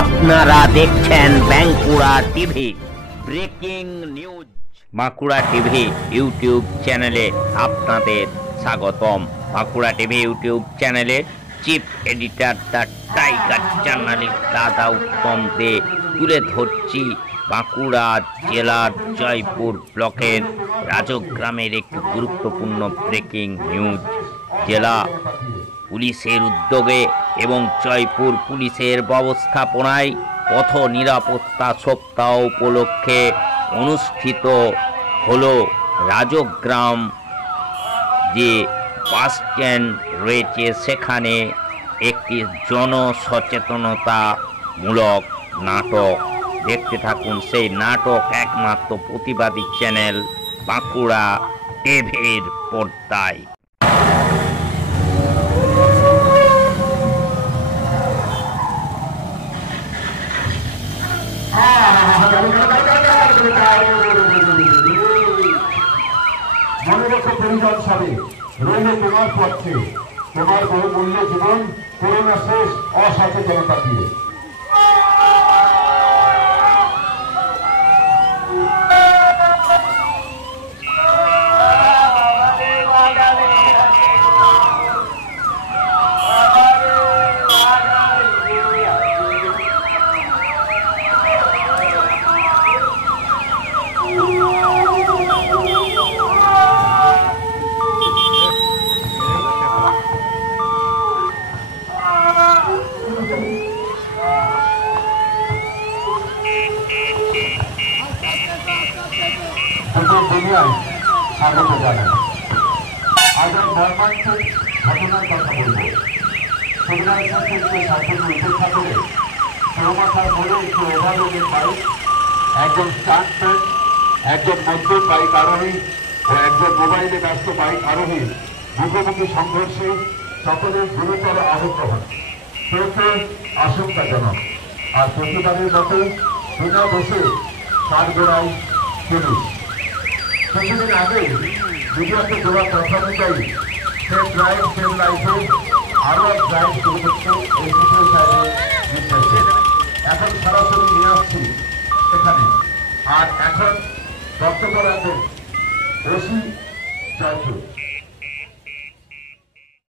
আপনারা দেখছেন Bankura TV breaking news. Bankura TV YouTube চ্যানেলে আপনাদের স্বাগতম। বাঁকুড়া টিভি ইউটিউব চ্যানেলে chief editor the tiger journalist দাদা উত্তম দে তুলে ধরছি বাঁকুড়া জেলার জয়পুর ব্লকের রাজগ্রামের একটি গুরুত্বপূর্ণ ব্রেকিং নিউজ। জেলা পুলিশের উদ্যোগে এবং জয়পুর পুলিশের ব্যবস্থাপনায় পথ নিরাপত্তা সপ্তাহ উপলক্ষে অনুষ্ঠিত হলো রাজগ্রাম যে বাস স্ট্যান্ড রয়েছে সেখানে একটি জনসচেতনতামূলক নাটক। দেখতে থাকুন সেই নাটক একমাত্র প্রতিবাদী চ্যানেল বাঁকুড়া টিভির পর্দায়। মনে রেখো পরিজন সবে রইল তোমার পক্ষে, তোমার বহুমূল্য জীবন করোনা শেষ অসচেতনতা দিয়ে। দুনিয়ায় স্বাগত জানাই। আজ আমি মর্মান্তিক ঘটনার কথা বলব। উপেক্ষা করে চৌমাথার মোড়ে একটি ওভারলোডের বাইক, একজন স্টান্টম্যান, একজন মধ্য বাইক আরোহী ও একজন মোবাইলে ব্যস্ত বাইক আরোহী মুখোমুখি সংঘর্ষে সকলের গুরুতর আহত হন। কেউ কেউ আশঙ্কাজনক। আর প্রতিবারের মতো বিনা বসে কাঠগড়ায় পুলিশ। কিছুদিন আগে মিডিয়াতে দেওয়া কথা অনুযায়ী সেফ ড্রাইভ সেভ লাইফে আরও এক ড্রাইভ শুরু করছে এসিপি সাহেবের নির্দেশে। এখন সরাসরি নিয়ে আসছি সেখানে। আর এখন দত্তকর আছেন ওসি জয়পুর।